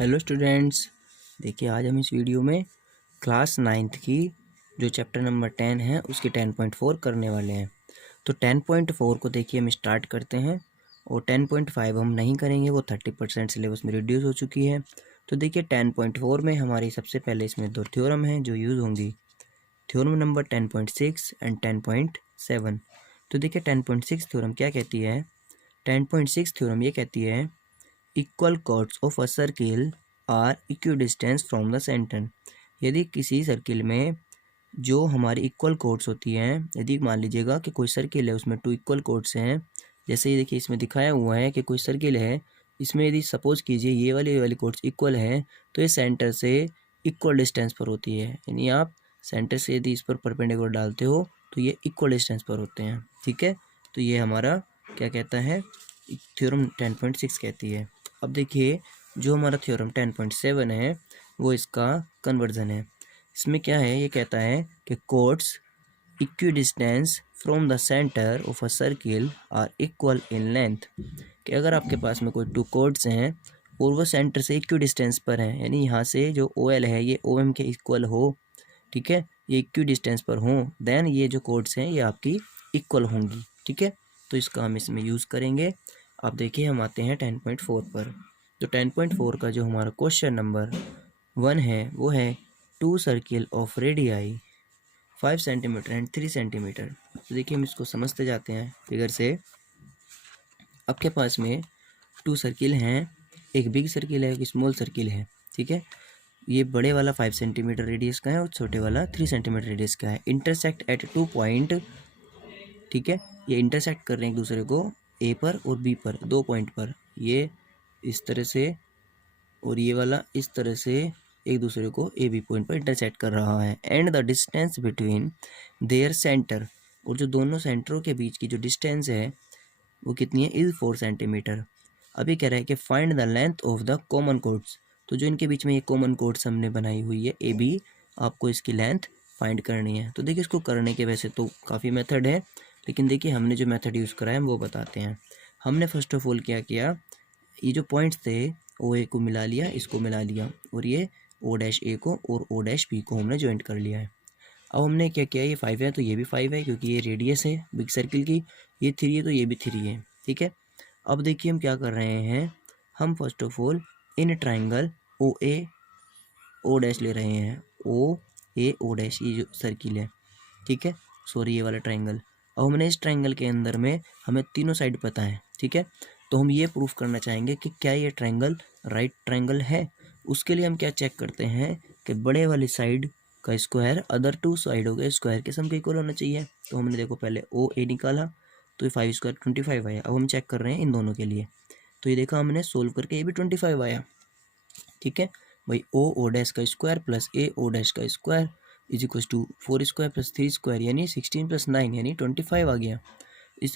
Hello students, देखिए आज हम इस वीडियो में क्लास 9th की जो चैप्टर नंबर 10 है उसकी 10.4 करने वाले हैं। तो 10.4 को देखिए हम स्टार्ट करते हैं और 10.5 हम नहीं करेंगे, वो 30% सिलेबस में रिड्यूस हो चुकी है। तो देखिए 10.4 में हमारी सबसे पहले इसमें दो थ्योरम हैं जो यूज़ होंगी, थ्योरम नंबर 10.6 एंड 10.7। तो देखिए 10.6 थ्योरम क्या कहती है। 10.6 थ्योरम ये कहती है equal chords of a circle are equidistance from the centre. यदि किसी सर्किल में जो हमारी इक्वल कॉर्ड्स होती हैं, यदि मान लीजिएगा कि कोई सर्किल है उसमें टू इक्वल कॉर्ड्स हैं, जैसे ये देखिए इसमें दिखाया हुआ है कि कोई सर्किल है, इसमें यदि सपोज कीजिए ये वाली कॉर्ड्स इक्वल है तो ये सेंटर से इक्वल डिस्टेंस पर होती है। यानी आप सेंटर से यदि इस पर परपेंडिकुलर डालते हो तो ये इक्वल डिस्टेंस पर होते हैं। ठीक है, तो ये हमारा क्या कहता है, थ्योरम 10.6 कहती है। अब देखिए जो हमारा थ्योरम 10.7 है वो इसका कन्वर्जन है। इसमें क्या है, ये कहता है कि chords equidistance from the centre of a circle are equal in length. कि अगर आपके पास में कोई टू कॉर्ड्स हैं और वो सेंटर से इक्विडिस्टेंस पर हैं, यानी यहाँ से जो ओ एल है ये ओ एम के इक्वल हो, ठीक है, ये इक्विडिस्टेंस पर हों, देन ये जो कॉर्ड्स हैं ये आपकी इक्वल होंगी। ठीक है, तो इसका हम इसमें यूज़ करेंगे। अब देखिए हम आते हैं 10.4 पर। तो 10.4 का जो हमारा क्वेश्चन नंबर 1 है वो है two circle of radii 5 centimetre and 3 centimetre. तो देखिए हम इसको समझते जाते हैं फिगर से। आपके पास में टू सर्किल हैं, एक बिग सर्किल है एक स्मॉल सर्किल है। ठीक है, ये बड़े वाला 5 सेंटीमीटर रेडियस का है और छोटे वाला 3 सेंटीमीटर रेडियस का है। Intersect at 2 point. ठीक है, ये इंटरसेक्ट कर रहे हैं एक दूसरे को ए पर और बी पर, 2 पॉइंट पर, ये इस तरह से और ये वाला इस तरह से एक दूसरे को ए बी पॉइंट पर इंटरसेक्ट कर रहा है। And the distance between their centre, और जो दोनों सेंटरों के बीच की जो डिस्टेंस है वो कितनी है, इज 4 सेंटीमीटर। अभी कह रहा है कि find the length of the common codes. तो जो इनके बीच में ये कॉमन कोड्स हमने बनाई हुई है ए बी, आपको इसकी लेंथ फाइंड करनी है। तो देखिए इसको करने के वैसे तो काफ़ी मेथड है, लेकिन देखिए हमने जो मेथड यूज़ करा है वो बताते हैं। हमने फर्स्ट ऑफ ऑल क्या किया, ये जो पॉइंट्स थे ओ ए को मिला लिया, इसको मिला लिया, और ये ओ डैश ए को और ओ डैश बी को हमने ज्वाइंट कर लिया है। अब हमने क्या किया, ये 5 है तो ये भी 5 है क्योंकि ये रेडियस है बिग सर्किल की, ये 3 है तो ये भी 3 है। ठीक है, अब देखिए हम क्या कर रहे हैं, हम first of all in triangle O A O dash ले रहे हैं, ओ ए ओ डैश, ये जो सर्किल है, ठीक है, सॉरी ये वाला ट्राइंगल। अब हमने इस ट्राइंगल के अंदर में हमें तीनों साइड पता है। ठीक है, तो हम ये प्रूफ करना चाहेंगे कि क्या ये ट्राइंगल राइट ट्राइंगल है। उसके लिए हम क्या चेक करते हैं कि बड़े वाली साइड का स्क्वायर अदर टू साइडों के स्क्वायर के सम के इक्वल होना चाहिए। तो हमने देखो पहले ओ ए निकाला तो ये 5 स्क्वायर 25 आया। अब हम चेक कर रहे हैं इन दोनों के लिए, तो ये देखा हमने सोल्व करके ये भी 25 आया। ठीक है भाई, ओ डैश का square plus A O dash का square is equal to 4 square plus 3 square यानी 16 प्लस 9 यानी 25 आ गया।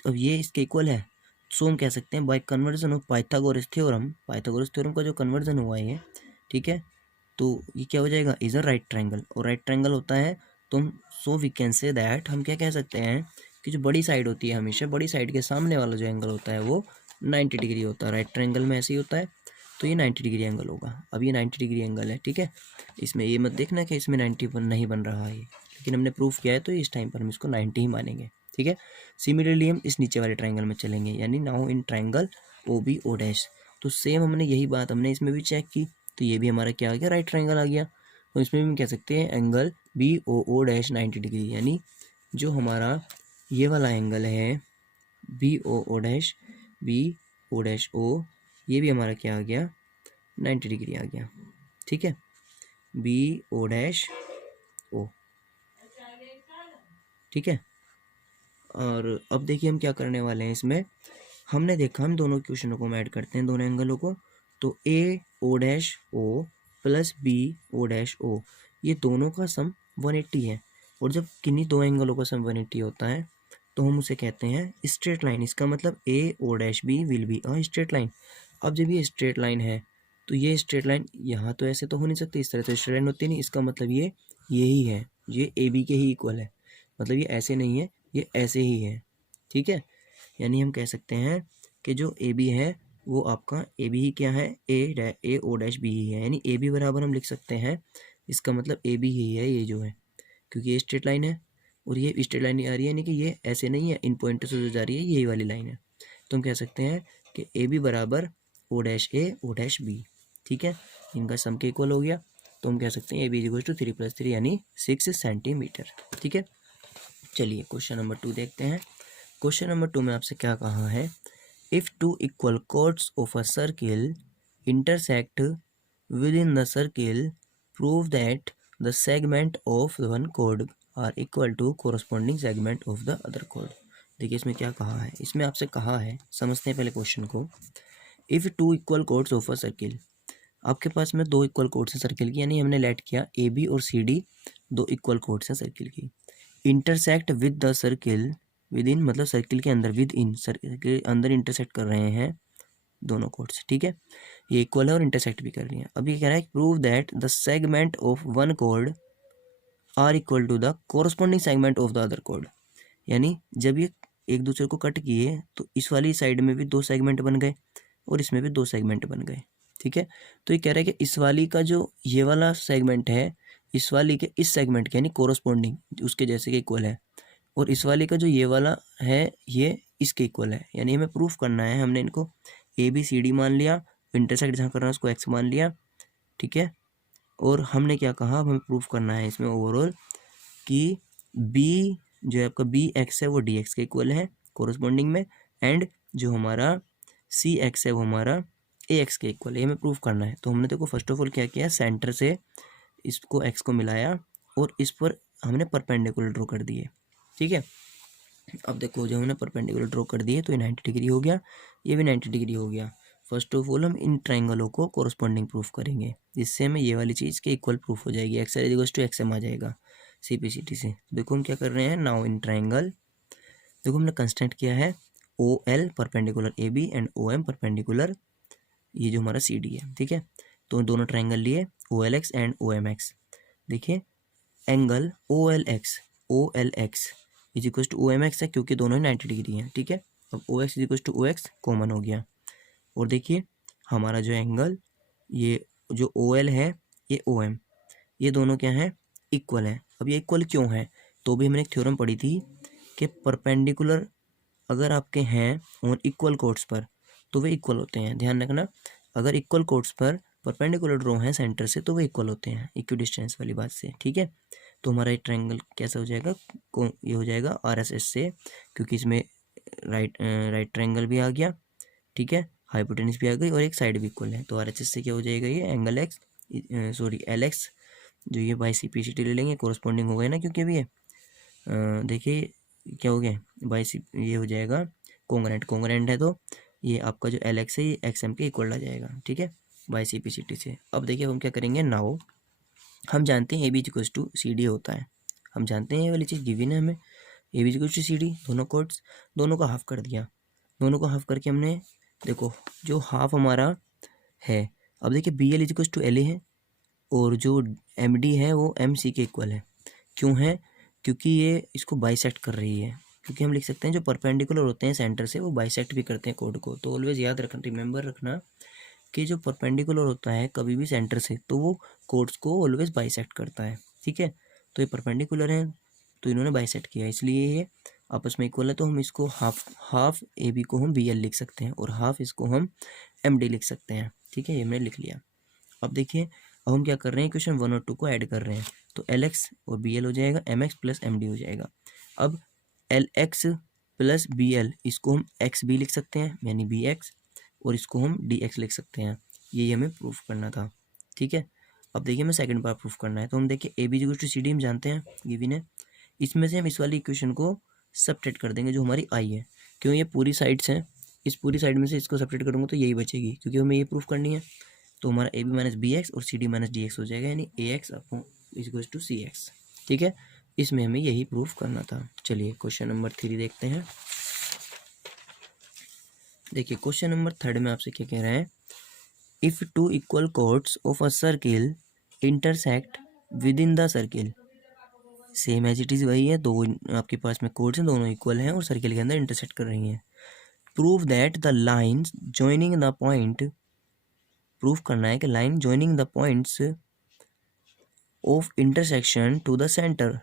अब ये इसके इक्वल है। सो हम कह सकते हैं bye conversion of Pythagoras theorem, Pythagoras theorem का जो कन्वर्जन हुआ है ये, ठीक है, तो ये क्या हो जाएगा, इज अ राइट ट्रायंगल। और राइट ट्रायंगल होता है तो हम so we can say that, हम क्या कह सकते हैं कि जो बड़ी साइड होती है हमेशा बड़ी साइड के सामने वाला जो एंगल होता है वो 90 डिग्री होता है। राइट ट्रायंगल में ऐसे ही होता है, तो ये 90 डिग्री एंगल होगा। अब ये 90 डिग्री एंगल है। ठीक है, इसमें ये मत देखना कि इसमें 90 पर नहीं बन रहा है, लेकिन हमने प्रूफ किया है तो इस टाइम पर हम इसको 90 ही मानेंगे। ठीक है, सिमिलरली हम इस नीचे वाले ट्रायंगल में चलेंगे, यानी now in triangle O B O dash. तो सेम हमने यही बात हमने इसमें भी चेक की, तो ये भी हमारा क्या आ गया, राइट ट्रायंगल आ गया। तो इसमें भी हम कह सकते हैं angle B O O dash 90 degree, यानी जो हमारा ये वाला एंगल है B O dash B O dash O, ये भी हमारा क्या आ गया, 90 डिग्री आ गया। ठीक है, बी ओ डैश ओ। ठीक है, और अब देखिए हम क्या करने वाले हैं इसमें, हमने देखा हम दोनों क्वेश्चनों को ऐड करते हैं, दोनों एंगलों को। तो A O dash O plus B O dash O, ये दोनों का सम 180 है। और जब किन्हीं दो एंगलों का सम 180 होता है तो हम उसे कहते हैं स्ट्रेट लाइन। इसका मतलब A O dash B will be a straight line. अब जब ये स्ट्रेट लाइन है तो ये स्ट्रेट लाइन यहाँ तो ऐसे तो हो नहीं सकती, इस तरह से स्ट्रेट लाइन होती नहीं, इसका मतलब ये यही है, ये ए बी के ही इक्वल है, मतलब ये ऐसे नहीं है, ये ऐसे ही है। ठीक है, यानी हम कह सकते हैं कि जो ए बी है वो आपका ए बी ही क्या है, ए ओ डैश बी ही है, यानी ए बी बराबर हम लिख सकते हैं, इसका मतलब ए बी ही है ये जो है, क्योंकि ये स्ट्रेट लाइन है और ये स्ट्रेट लाइन आ रही है, यानी कि ये ऐसे नहीं है, इन पॉइंट से जो जा रही है यही वाली लाइन है। तो हम कह सकते हैं कि ए बी बराबर ओ डैश ए ओ डैश बी, ठीक है, इनका सम के इक्वल हो गया। तो हम कह सकते हैं A B is equal to 3 + 3 यानी 6 सेंटीमीटर, ठीक है। चलिए क्वेश्चन नंबर 2 देखते हैं। क्वेश्चन नंबर 2 में आपसे क्या कहा है, if two equal chords of a circle intersect within the circle prove that the segment of one chord are equal to corresponding segment of the other chord। देखिए इसमें क्या कहा है, इसमें आपसे कहा है, समझते हैं पहले क्वेश्चन को। If two equal chords of a circle, आपके पास में दो इक्वल chords हैं सर्किल की, यानी हमने लेट किया ए बी और सी डी दो इक्वल chords हैं सर्किल की, intersect with the circle, with in मतलब सर्किल के अंदर, विद इन सर्किल के अंदर इंटरसेक्ट कर रहे हैं दोनों कोड्स, ठीक है, ये इक्वल है और इंटरसेक्ट भी कर रही हैं। अब ये कह रहा है prove that the segment of one code are equal to the corresponding segment of the other code, यानी जब ये एक दूसरे को कट किए तो इस वाली साइड में भी दो सेगमेंट बन गए और इसमें भी दो सेगमेंट बन गए, ठीक है। तो ये कह रहा है कि इस वाली का जो ये वाला सेगमेंट है इस वाली के इस सेगमेंट के यानी कोरस्पॉन्डिंग उसके जैसे कि इक्वल है, और इस वाले का जो ये वाला है ये इसके इक्वल है, यानी हमें प्रूफ करना है। हमने इनको ए बी सी डी मान लिया, इंटरसेक्ट जहाँ करना है उसको एक्स मान लिया, ठीक है। और हमने क्या कहा, हमें प्रूफ करना है इसमें ओवरऑल कि बी जो है आपका बी एक्स है वो डी एक्स के इक्वल है कोरस्पॉन्डिंग में, एंड जो हमारा सी एक्स है वो हमारा ए एक्स के इक्वल है, ये हमें प्रूफ करना है। तो हमने देखो फर्स्ट ऑफ ऑल क्या किया, सेंटर से इसको एक्स को मिलाया और इस पर हमने परपेंडिकुलर ड्रॉ कर दिए, ठीक है। अब देखो जब हमने परपेंडिकुलर ड्रॉ कर दिए तो ये 90 डिग्री हो गया, ये भी 90 डिग्री हो गया। फर्स्ट ऑफ ऑल हम इन ट्राइंगलों को कोरस्पॉन्डिंग प्रूफ करेंगे, जिससे हमें ये वाली चीज़ के इक्वल प्रूफ हो जाएगी, X R equals to X M आ जाएगा CPCT से। देखो हम क्या कर रहे हैं, नाउ इन ट्राइंगल देखो हमने कंस्टेंट किया है OL perpendicular AB and OM perpendicular ये जो हमारा CD है, ठीक है। तो दोनों ट्राइंगल लिए OLX एंड OMX, देखिए angle OLX is equal to OMX है क्योंकि दोनों ही 90 डिग्री हैं, ठीक है। अब OX is equal to OX common हो गया, और देखिए हमारा जो एंगल ये जो OL है ये OM, ये दोनों क्या हैं, इक्वल हैं। अब ये इक्वल क्यों है, तो भी हमने एक थ्योरम पढ़ी थी कि परपेंडिकुलर अगर आपके हैं और इक्वल कोड्स पर तो वे इक्वल होते हैं, ध्यान रखना। अगर इक्वल कोड्स पर परपेंडिकुलर ड्रॉ हैं सेंटर से तो वे इक्वल होते हैं इक्वी डिस्टेंस वाली बात से, ठीक है। तो हमारा ये ट्रायंगल कैसा हो जाएगा, ये हो जाएगा RSS से, क्योंकि इसमें राइट ट्रायंगल भी आ गया, ठीक है, हाइपोटेन्यूज भी आ गई और एक साइड भी इक्वल है। तो RHS से क्या हो जाएगा, ये एंगल एक्स LX जो ये बाई CPCT ले लेंगे, कोरस्पॉन्डिंग हो गए ना, क्योंकि अभी ये देखिए क्या हो गया बाई सी, ये हो जाएगा कॉन्ग्रेंट है, तो ये आपका जो LX है ये XM के इक्वल आ जाएगा, ठीक है, बाई CPCT से। अब देखिए हम क्या करेंगे, नाउ हम जानते हैं AB इक्वल्स टू CD होता है, हम जानते हैं ये वाली चीज़ गिवन है हमें, AB इक्वल्स टू CD दोनों कोड्स, दोनों को हाफ कर दिया, दोनों को हाफ करके हमने देखो जो हाफ हमारा है, अब देखिए BL इक्वल्स टू LA है और जो MD है वो MC के इक्वल है। क्यों है, क्योंकि ये इसको बाइसेक्ट कर रही है, क्योंकि हम लिख सकते हैं जो परपेंडिकुलर होते हैं सेंटर से वो बाइसेक्ट भी करते हैं कोड को। तो ऑलवेज याद रखना, रिमेंबर रखना कि जो परपेंडिकुलर होता है कभी भी सेंटर से तो वो कोड्स को ऑलवेज बाइसेक्ट करता है, ठीक है। तो ये परपेंडिकुलर है तो इन्होंने बाइसेक्ट किया, इसलिए ये आपस में इक्वल है। तो हम इसको हाफ AB को हम BL लिख सकते हैं और हाफ इसको हम MD लिख सकते हैं, ठीक है, ये मैंने लिख लिया। अब देखिए अब हम क्या कर रहे हैं, क्वेश्चन 1 और 2 को ऐड कर रहे हैं, तो LX और BL हो जाएगा, MX प्लस MD हो जाएगा। अब LX प्लस BL इसको हम XB लिख सकते हैं यानी BX, और इसको हम DX लिख सकते हैं, यही हमें प्रूफ करना था, ठीक है। अब देखिए हमें सेकंड बार प्रूफ करना है, तो हम देखिए AB इक्वल टू CD हम जानते हैं गिवन है, इसमें से हम इस वाली इक्वेशन को सब्ट्रैक्ट कर देंगे जो हमारी I है, क्यों ये पूरी साइड्स हैं, इस पूरी साइड में से इसको सब्ट्रैक्ट करूँगा तो यही बचेगी, क्योंकि हमें ये प्रूफ करनी है। तो हमारा AB माइनस BX और CD माइनस DX हो जाएगा, यानी AX इक्वल टू CX, ठीक है। इसमें हमें यही प्रूफ करना था। चलिए क्वेश्चन नंबर 3 देखते हैं। देखिए क्वेश्चन नंबर 3 में आपसे क्या कह रहे हैं, if two equal chords of a circle intersect within the circle, same as it is वही है, दो आपके पास में कोड्स हैं दोनों इक्वल हैं और सर्किल के अंदर इंटरसेक्ट कर रही हैं, prove that the line joining the point, proof करना है कि line joining the points of intersection to the centre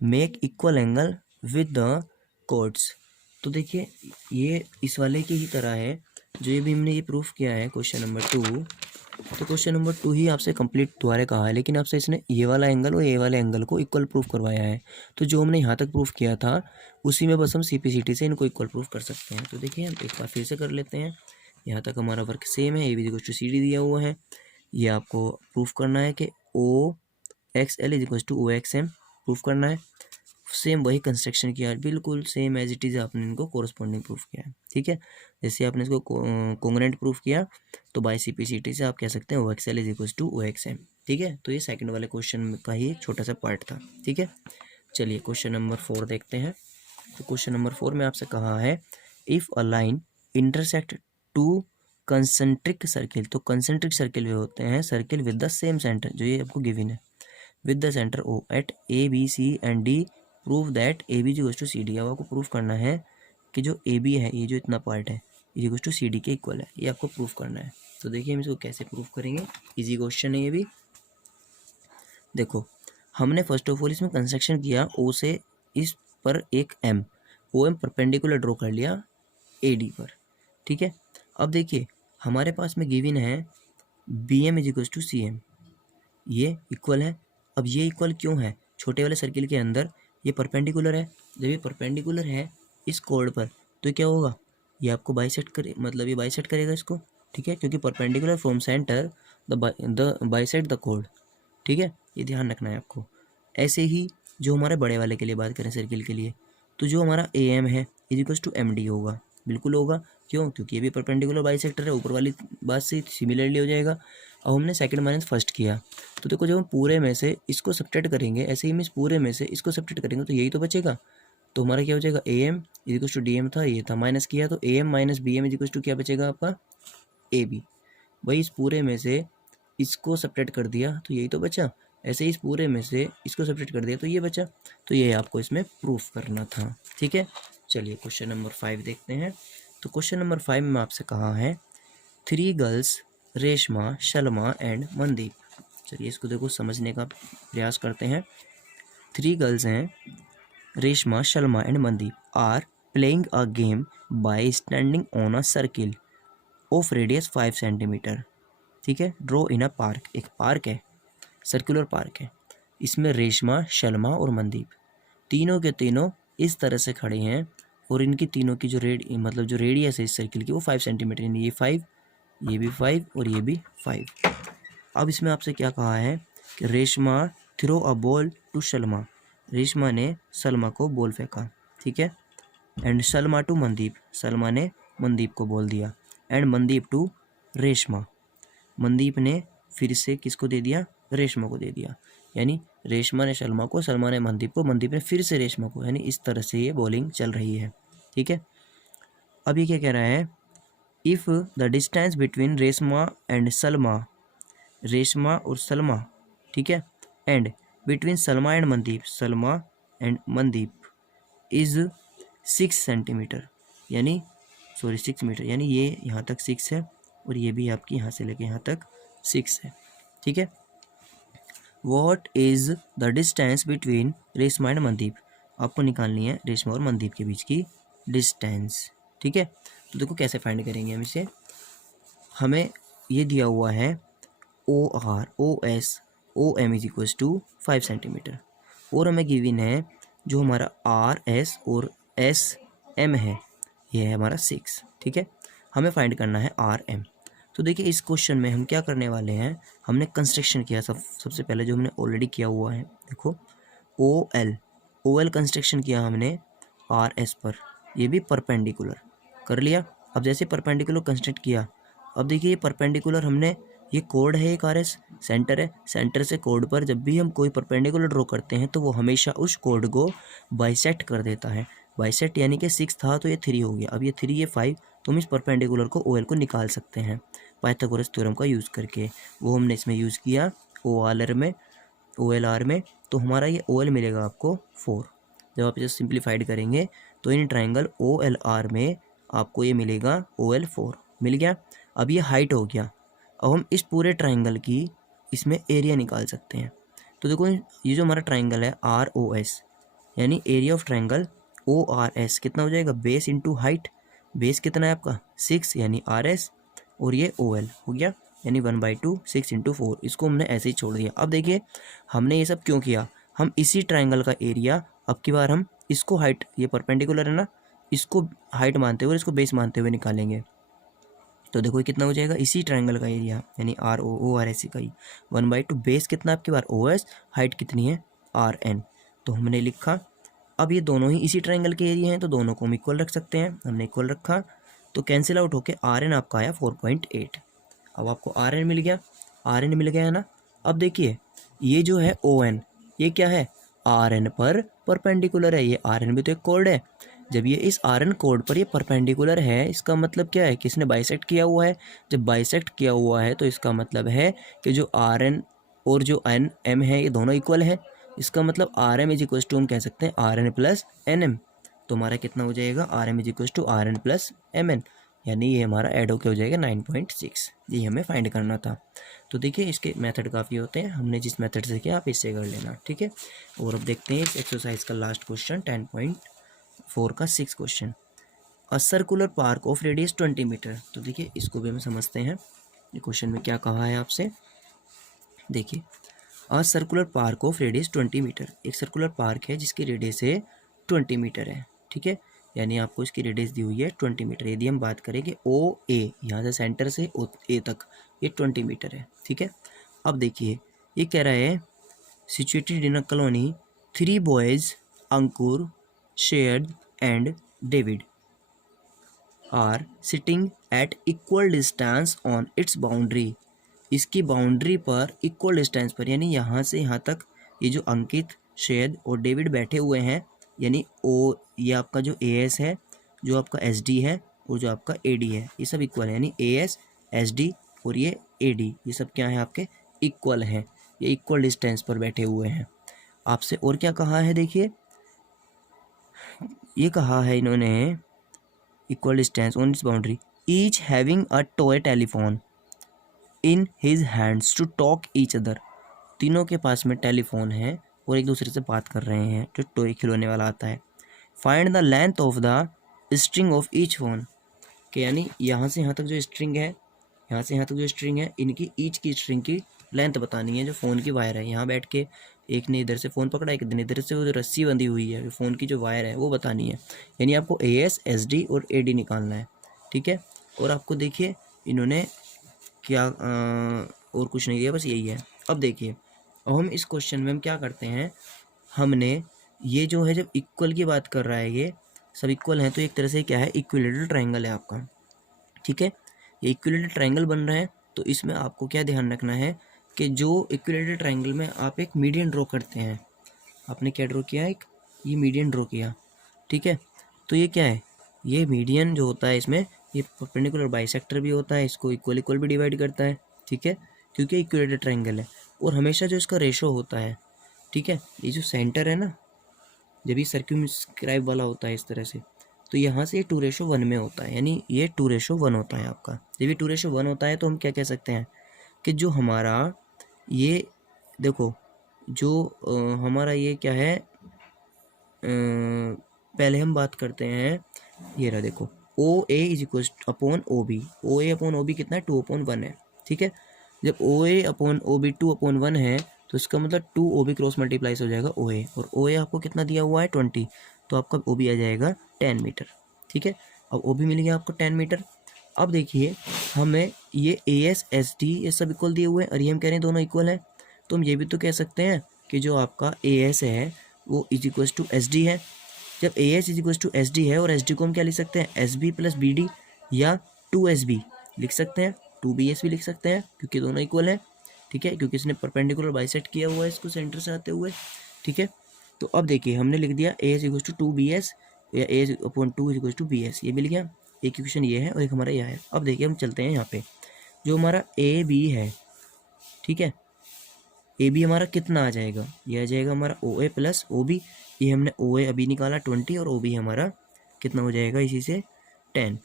make equal angle with the chords. तो देखिए ये इस वाले की ही तरह है जो ये भी हमने ये प्रूफ किया है क्वेश्चन नंबर 2। तो क्वेश्चन नंबर 2 ही आपसे कंप्लीट दोबारा कहा है, लेकिन आपसे इसने ये वाला एंगल और ये वाले एंगल को इक्वल प्रूफ करवाया है। तो जो हमने यहाँ तक प्रूफ किया था उसी में बस हम CPCT से इनको इक्वल प्रूफ कर सकते हैं। तो देखिए हम एक बार फिर से कर लेते हैं। यहाँ तक हमारा वर्क सेम है, AB=CD दिया हुआ है। ये आपको प्रूफ करना है कि OXL=OXM प्रूफ करना है। सेम वही कंस्ट्रक्शन किया है, बिल्कुल सेम एज इट इज़ आपने इनको कोरस्पॉन्डिंग प्रूफ किया है। ठीक है, जैसे आपने इसको कोंग्रुएंट प्रूफ किया तो बाय CPCT से आप कह सकते हैं OXL=OXM। ठीक है, तो ये सेकंड वाले क्वेश्चन का ही एक छोटा सा पार्ट था। ठीक है, चलिए क्वेश्चन नंबर 4 देखते हैं। तो क्वेश्चन नंबर 4 में आपसे कहा है if a line intersect two concentric circle. तो कंसेंट्रिक सर्किल वे होते हैं circle with the same centre, जो ये आपको गिवन है, with the centre O at ABC and D, prove that AB=CD। अब आपको प्रूफ करना है कि जो AB है, ये जो इतना पार्ट है, CD के इक्वल है, ये आपको प्रूफ करना है। तो देखिए हम इसको कैसे प्रूफ करेंगे, इजी क्वेश्चन है ये भी। देखो हमने फर्स्ट ऑफ ऑल इसमें कंस्ट्रक्शन किया O से इस पर एक OM परपेंडिकुलर ड्रॉ कर लिया AD पर। ठीक है, अब देखिए हमारे पास में गिवन है BM=CM, ये इक्वल है। अब ये इक्वल क्यों है, छोटे वाले सर्किल के अंदर ये परपेंडिकुलर है। जब ये परपेंडिकुलर है इस कोड पर तो क्या होगा, ये आपको बाइसेक्ट करे, मतलब ये बाइसेक्ट करेगा इसको। ठीक है, क्योंकि perpendicular from centre the bisect the code. ठीक है, ये ध्यान रखना है आपको। ऐसे ही जो हमारे बड़े वाले के लिए बात करें सर्किल के लिए, तो जो हमारा AM है MD होगा, बिल्कुल होगा। क्यों, क्योंकि ये भी परपेंडिकुलर बाइसेक्टर है, ऊपर वाली बात से सिमिलरली हो जाएगा। अब हमने सेकंड माइनस फर्स्ट किया, तो देखो जब हम पूरे में से इसको सब्ट्रैक्ट करेंगे, ऐसे ही हम इस पूरे में से इसको सब्ट्रैक्ट करेंगे तो यही तो बचेगा। तो हमारा क्या हो जाएगा, AM=DM था, ये था, माइनस किया तो AM - BM क्या बचेगा आपका AB। वही इस पूरे में से इसको सब्ट्रैक्ट कर दिया तो यही तो बचा, ऐसे ही इस पूरे में से इसको सब्ट्रैक्ट कर दिया तो ये बचा। तो ये आपको इसमें प्रूफ करना था। ठीक है, चलिए क्वेश्चन नंबर 5 देखते हैं। तो क्वेश्चन नंबर 5 में आपसे कहा है 3 गर्ल्स रेशमा, शलमा एंड मनदीप। चलिए इसको देखो समझने का प्रयास करते हैं। 3 गर्ल्स हैं, Reshma, Shalma and Mandeep are playing a game by standing on a circle of radius 5 centimetre. ठीक है, ड्रॉ इन अ पार्क, एक पार्क है, सर्कुलर पार्क है। इसमें रेशमा, शलमा और मनदीप तीनों के तीनों इस तरह से खड़े हैं और इनकी तीनों की जो जो रेडियस है इस सर्किल की वो 5 सेंटीमीटर, यानी ये 5, ये भी 5 और ये भी 5। अब इसमें आपसे क्या कहा है कि Reshma throw a ball to Shalma, Reshma ने सलमा को बॉल फेंका। ठीक है, एंड शलमा टू मनदीप, सलमा ने मनदीप को बॉल दिया। एंड मनदीप टू रेशमा, मनदीप ने फिर से किसको दे दिया, रेशमा को दे दिया। यानी रेशमा ने शलमा को, शलमा ने मनदीप को, मनदीप ने फिर से रेशमा को, यानी इस तरह से ये बॉलिंग चल रही है। ठीक है, अब ये क्या कह रहा है, if the distance between Reshma and Salma, Reshma और सलमा, ठीक है, and between Salma and Mandeep, Salma and Mandeep is 6 centimetre, यानी 6 मीटर, यानी ये यहाँ तक 6 है और ये भी आपकी यहाँ से लेके यहाँ तक 6 है। ठीक है, what is the distance between Reshma and Mandeep, आपको निकालनी है रेशमा और मनदीप के बीच की डिस्टेंस। ठीक है, तो देखो कैसे फाइंड करेंगे हम इसे। हमें ये दिया हुआ है OR, OS, OM 5 सेंटीमीटर और हमें गिवन है जो हमारा RS और SM है, ये है हमारा 6। ठीक है, हमें फाइंड करना है RM। तो देखिए इस क्वेश्चन में हम क्या करने वाले हैं, हमने कंस्ट्रक्शन किया सबसे पहले जो हमने ऑलरेडी किया हुआ है। देखो OL कंस्ट्रक्शन किया हमने RS पर, ये भी परपेंडिकुलर कर लिया। अब जैसे परपेंडिकुलर कंस्ट्रक्ट किया, अब देखिए ये परपेंडिकुलर हमने, ये कोड है एक RS, सेंटर है, सेंटर से कोड पर जब भी हम कोई परपेंडिकुलर ड्रॉ करते हैं तो वो हमेशा उस कोड को बाइसेक्ट कर देता है। बाइसेक्ट यानी कि 6 था तो ये 3 हो गया, अब ये 3 ये 5, तो हम इस परपेंडिकुलर को OL को निकाल सकते हैं पाइथागोरस थ्योरम का यूज़ करके। वो हमने इसमें यूज़ किया OLR में, तो हमारा ये OL मिलेगा आपको 4। जब आप इसे सिंप्लीफाइड करेंगे तो इन ट्राइंगल OLR में आपको ये मिलेगा OL4 मिल गया। अब ये हाइट हो गया। अब हम इस पूरे ट्राइंगल की इसमें एरिया निकाल सकते हैं। तो देखो ये जो हमारा ट्राइंगल है ROS यानी एरिया ऑफ ट्राइंगल ORS कितना हो जाएगा, बेस इंटू हाइट। बेस कितना है आपका 6 यानी RS और ये OL हो गया यानी 1/2 6 × 4। इसको हमने ऐसे ही छोड़ दिया। अब देखिए हमने ये सब क्यों किया, हम इसी ट्राइंगल का एरिया अब की बार हम इसको हाइट, ये परपेंडिकुलर है ना, इसको हाइट मानते हुए इसको बेस मानते हुए निकालेंगे। तो देखो ये कितना हो जाएगा, इसी ट्राइंगल का एरिया यानी ROS का ही 1/2 बेस कितना आपकी बार OS, हाइट कितनी है RN। तो हमने लिखा। अब ये दोनों ही इसी ट्राइंगल के एरिया हैं तो दोनों को हम इक्वल रख सकते हैं। हमने इक्वल रखा तो कैंसिल आउट होके RN आपका आया 4.8। अब आपको RN मिल गया, RN मिल गया है ना। अब देखिए ये जो है ON ये क्या है, RN पर परपेंडिकुलर है। ये RN भी तो एक कोड है। जब ये इस RN कोड पर ये परपेंडिकुलर है इसका मतलब क्या है, किसने बाइसेक्ट किया हुआ है। जब बाइसेक्ट किया हुआ है तो इसका मतलब है कि जो RN और जो NM है ये दोनों इक्वल है। इसका मतलब RM इज इक्वल टू हम कह सकते हैं RN प्लस NM। तो हमारा कितना हो जाएगा, RM is equal to RN plus MN यानी ये हमारा ऐड होकर हो जाएगा 9.6। ये हमें फाइंड करना था। तो देखिए इसके मेथड काफ़ी होते हैं, हमने जिस मेथड से किया आप इससे कर लेना, ठीक है। और अब देखते हैं इस एक्सरसाइज का लास्ट क्वेश्चन 10.4 का 6 question. A circular park of radius 20 metre. तो देखिए इसको भी हम समझते हैं, ये क्वेश्चन में क्या कहा है आपसे। देखिए a circular park of radius 20 metre, एक सर्कुलर पार्क है जिसकी रेडियस है 20 मीटर है, ठीक है। यानी आपको इसकी रेडियस दी हुई है 20 मीटर। यदि हम बात करें कि OA यहाँ से सेंटर से A तक ये 20 मीटर है, ठीक है। अब देखिए ये कह रहा है situated in a colony 3 boys Ankur, Syed and David are sitting at equal distance on its boundary. इसकी बाउंड्री पर इक्वल डिस्टेंस पर यानी यहाँ से यहाँ तक ये जो अंकित, शेयद और डेविड बैठे हुए हैं यानी ये आपका जो AS है, जो आपका SD है और जो आपका AD है ये सब इक्वल है। यानी AS SD और ये AD ये सब क्या है आपके इक्वल हैं, ये इक्वल डिस्टेंस पर बैठे हुए हैं आपसे। और क्या कहा है देखिए, ये कहा है इन्होंने equal distance on its boundary, each having a toy telephone in his hands to talk each other. तीनों के पास में टेलीफोन है और एक दूसरे से बात कर रहे हैं, जो टॉय खिलौने वाला आता है। Find the length of the string of each phone, कि यानी यहाँ से यहाँ तक जो स्ट्रिंग है, यहाँ से यहाँ तक जो स्ट्रिंग है, इनकी ईच की स्ट्रिंग की लेंथ बतानी है। जो फ़ोन की वायर है, यहाँ बैठ के एक ने इधर से फ़ोन पकड़ा, एक ने इधर से वो जो रस्सी बंधी हुई है, जो फ़ोन की जो वायर है वो बतानी है। यानी आपको AS SD और AD निकालना है, ठीक है। और आपको देखिए इन्होंने क्या और कुछ नहीं दिया, बस यही है। अब देखिए अब हम इस क्वेश्चन में हम क्या करते हैं, हमने ये जो है जब इक्वल की बात कर रहा है, ये सब इक्वल हैं तो एक तरह से क्या है, इक्विलेटरल ट्रायंगल है आपका, ठीक है। ये इक्विलेटरल ट्रायंगल बन रहा है तो इसमें आपको क्या ध्यान रखना है कि जो इक्विलेटरल ट्रायंगल में आप एक मीडियन ड्रॉ करते हैं, आपने क्या ड्रॉ किया, एक ये मीडियन ड्रॉ किया, ठीक है। तो ये क्या है, ये मीडियन जो होता है इसमें ये परपेंडिकुलर बाइसेक्टर भी होता है, इसको इक्वल इक्वल भी डिवाइड करता है, ठीक है, क्योंकि इक्विलेटरल ट्रायंगल है। और हमेशा जो इसका रेशो होता है, ठीक है, ये जो सेंटर है ना, जब ये सर्क्यूमस्क्राइब वाला होता है इस तरह से, तो यहाँ से ये 2:1 में होता है, यानी ये 2:1 होता है आपका। जब ये 2:1 होता है तो हम क्या कह सकते हैं कि जो हमारा ये देखो जो हमारा ये क्या है, पहले हम बात करते हैं, ये रहा देखो OA is equal upon OB, OA upon OB कितना है 2/1 है, ठीक है। जब OA अपॉन OB 2/1 है तो इसका मतलब 2OB क्रॉस मल्टीप्लाइज हो जाएगा OA, और OA आपको कितना दिया हुआ है 20, तो आपका OB आ जाएगा 10 मीटर, ठीक है। अब OB मिल गया आपको 10 मीटर। अब देखिए हमें ये AS SD ये सब इक्वल दिए हुए हैं और ये हम कह रहे हैं दोनों इक्वल हैं, तो हम ये भी तो कह सकते हैं कि जो आपका AS है वो इज इक्वल टू SD है। जब AS is equal to SD है और SD को हम क्या लिख सकते हैं, SB प्लस BD या 2SB लिख सकते हैं, 2BS भी लिख सकते हैं क्योंकि दोनों इक्वल हैं, ठीक है, क्योंकि इसने परपेंडिकुलर बाइसेक्ट किया हुआ है इसको सेंटर से आते हुए, ठीक है। तो अब देखिए हमने लिख दिया AS इक्वल टू 2BS या AS upon 2 equal to BS, ये मिल गया। एक इक्वेशन ये है और एक हमारा यह है। अब देखिए हम चलते हैं यहाँ पे, जो हमारा AB है, ठीक है, AB हमारा कितना आ जाएगा, ये आ जाएगा हमारा OA प्लस OB। ये हमने OA अभी निकाला 20 और OB हमारा कितना हो जाएगा इसी से 10।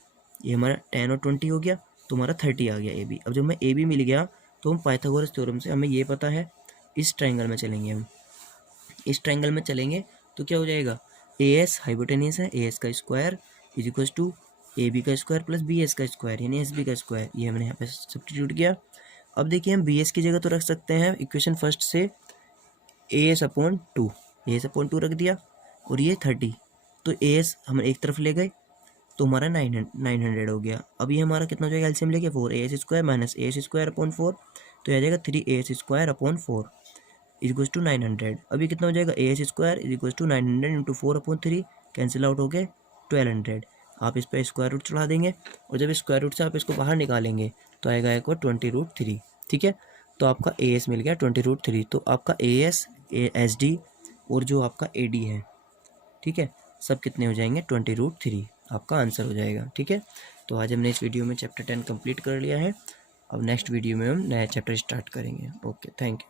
ये हमारा 10 और 20 हो गया, तो हमारा 30 आ गया ए बी। अब जब हमें ए बी मिल गया तो हम पाइथागोरस थ्योरम से हमें ये पता है, इस ट्रायंगल में चलेंगे हम, इस ट्रायंगल में चलेंगे तो क्या हो जाएगा, ए एस हाइपोटेनियस है, ए एस का square is equal to A B का स्क्वायर प्लस बी एस का स्क्वायर यानी एस बी का स्क्वायर, ये हमने यहाँ पे सब्स्टिट्यूट किया। अब देखिए हम बी एस की जगह तो रख सकते हैं इक्वेशन फर्स्ट से A S upon two, A S upon two रख दिया, और ये 30, तो ए एस हम एक तरफ ले गए तो हमारा 900 हो गया। अब ये हमारा कितना हो जाएगा, एलसीएम लेके 4 A S square minus A S square upon 4, तो यह आ जाएगा 3 A S square upon 4 is to 900। अभी कितना हो जाएगा, A S square is to 900 into 4 upon 3, cancel out हो गए 1200। आप इस पर स्क्वायर रूट चढ़ा देंगे और जब स्क्वायर रूट से आप इसको बाहर निकालेंगे तो आएगा एक और 20√3। ठीक है, तो आपका ए एस मिल गया 20√3। तो आपका ए एस, एस डी और जो आपका ए डी है, ठीक है, सब कितने हो जाएंगे 20√3, आपका आंसर हो जाएगा। ठीक है, तो आज हमने इस वीडियो में चैप्टर 10 कंप्लीट कर लिया है। अब नेक्स्ट वीडियो में हम नया चैप्टर स्टार्ट करेंगे। Okay, thank you.